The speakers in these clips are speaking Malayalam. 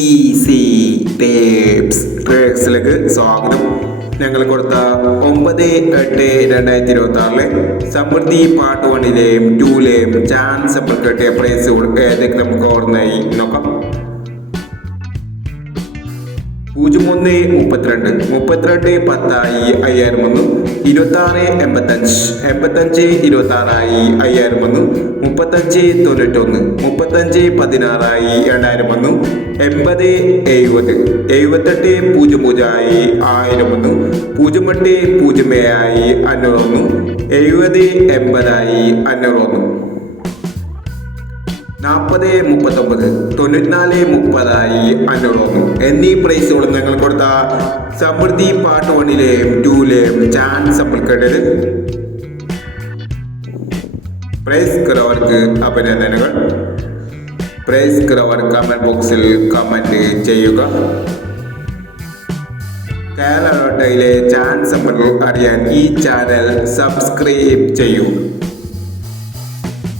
ഈസി ടേപ്സിലേക്ക് സ്വാഗതം. ഞങ്ങൾ കൊടുത്ത 9/8/2026 സമൃദ്ധി പാർട്ട് 1-ലെയും 2-ലെയും ചാൻസ് അപ്പോൾ കിട്ടിയ പ്രൈസുകൾ ഏതൊക്കെ നമുക്ക് ഓർമ്മയായി നോക്കാം. 0132 32 10 5000 വന്നു. 26 85 85 26 5000 വന്നു. 35 91 35 16 2000 വന്നു. 80 70 78 00 1000 വന്നു. 08 07 500 വന്നു. 70 80 500 വന്നു. 40 39 94 30 500 വന്നു എന്നീ പ്രൈസുകൾ ഞങ്ങൾ കൊടുത്ത സമൃദ്ധി പാർട്ട് 1-ലെയും 2-ലെയും ചാൻസ് അപ്പോൾ കേട്ടത്. പ്രൈസ് കുറവർക്ക് അഭിനന്ദനങ്ങൾ. പ്രൈസ് കുറവർ കമന്റ് ബോക്സിൽ കമന്റ് ചെയ്യുക. കേരളയിലെ ചാൻസ് അപ്പോൾ അറിയാൻ ഈ ചാനൽ സബ്സ്ക്രൈബ് ചെയ്യൂ.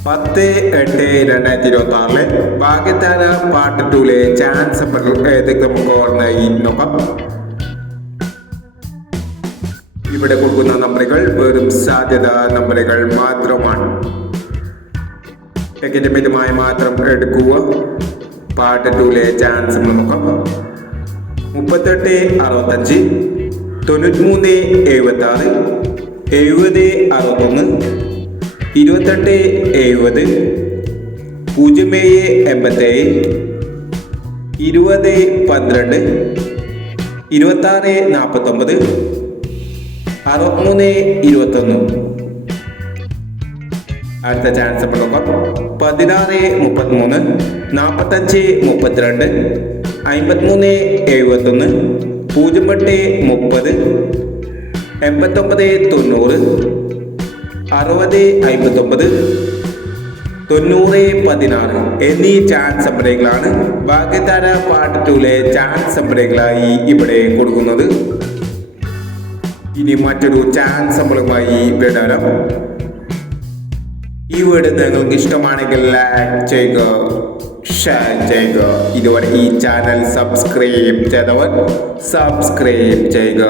10/8/2026 ഭാഗ്യത്താര പാർട്ട് 2-ലെ ചാൻസ് അപ്പോൾ ഏതൊക്കെ നമുക്ക് ഓർമ്മയായി നോക്കാം. ഇവിടെ കൊടുക്കുന്ന നമ്പറുകൾ വെറും സാധ്യത നമ്പറുകൾ മാത്രമാണ്. ടിക്കറ്റ് മിതമായി മാത്രം എടുക്കുക. പാർട്ട് 2-ലെ ചാൻസ് നോക്കാം. 38 65 93 76 70 61 28 70 07 87 20 12 26 49 63 21. അടുത്ത ചാൻസ് നമ്മൾ നോക്കാം. 16 33 45 32 53 71 08 30 89 90 60 59 90 16 എന്നീ ചാൻസ് നമ്പറുകളാണ് ഭാഗ്യത്താര പാർട്ട് 2-ലെ ചാൻസ് നമ്പറുകളായി ഇവിടെ കൊടുക്കുന്നത്. ഇനി മറ്റൊരു ചാൻസ് നമ്പറുമായി വരാം. ഈ വീഡിയോ നിങ്ങൾക്ക് ഇഷ്ടമാണെങ്കിൽ ലൈക്ക് ചെയ്യുക, ഷെയർ ചെയ്യുക. ഇതുവരെ ഈ ചാനൽ സബ്സ്ക്രൈബ് ചെയ്തവർ സബ്സ്ക്രൈബ് ചെയ്യുക.